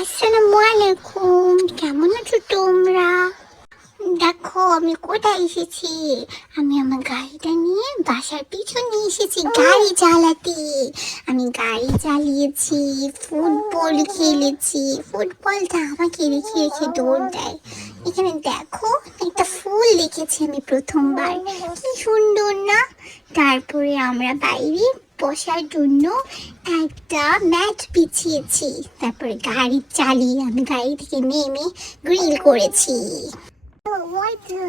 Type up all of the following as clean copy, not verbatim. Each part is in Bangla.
আসসালামু আলাইকুম, কেমন আছো তোমরা? দেখো আমি কোথায় এসেছি। আমি আমার গাড়িটা নিয়ে বাসার পিছনে এসেছি গাড়ি চালাতে। আমি গাড়ি চালিয়েছি, ফুটবল খেলেছি। ফুটবলটা আমাকে রেখে রেখে দৌড় দেয়। এখানে দেখো একটা ফুল দেখেছি আমি প্রথমবার, কি সুন্দর না? তারপরে আমরা বাইরে বসার জন্য একটা ম্যাট বিছিয়েছি। তারপরে গাড়ি চালিয়ে আমি গাড়ি থেকে নেমে গ্রিল করেছি। Heute,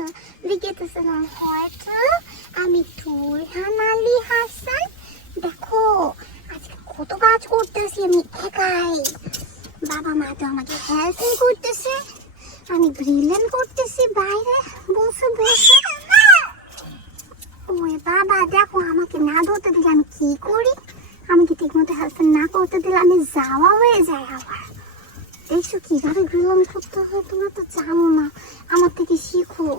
wie geht es Ihnen heute? আমি তুলহান আলী হাসান। দেখো আজকে কত কাজ করতেছি আমি একাই। বাবা মা তো আমাকে হেল্পিং করতেছে, আমি গ্রিলিং করতেছি বাইরে বসে বসে। ওই বাবা দেখো আমাকে না ধরতে দিলে আমি কি করি? আমি কি ঠিক মতো হেল্প না করতে দিলে আমি যাওয়া হয়ে যায় আবার। দেখছো কিভাবে গ্রিলিং করতে হয়? তোমরা তো জানো না, আমার থেকে শিখো।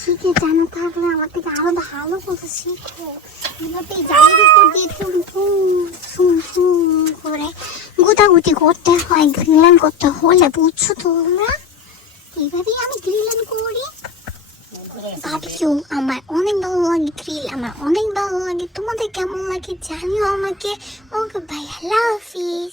শিখে জানা থাকলে আমার থেকে আরো ভালো করে শিখো। এভাবে গাড়ির উপর দিয়ে করে গোটাগুটি করতে হয় গ্রিলিং করতে হলে, বুঝছো তোমরা? এইভাবেই আমি গ্রিলিং করি। ভাবিও আমার অনেক ভালো লাগে গ্রিল, আমার অনেক ভালো লাগে। তোমাদের কেমন লাগে জানিও আমাকে। ওকে ভাই, আল্লাহ হাফিজ।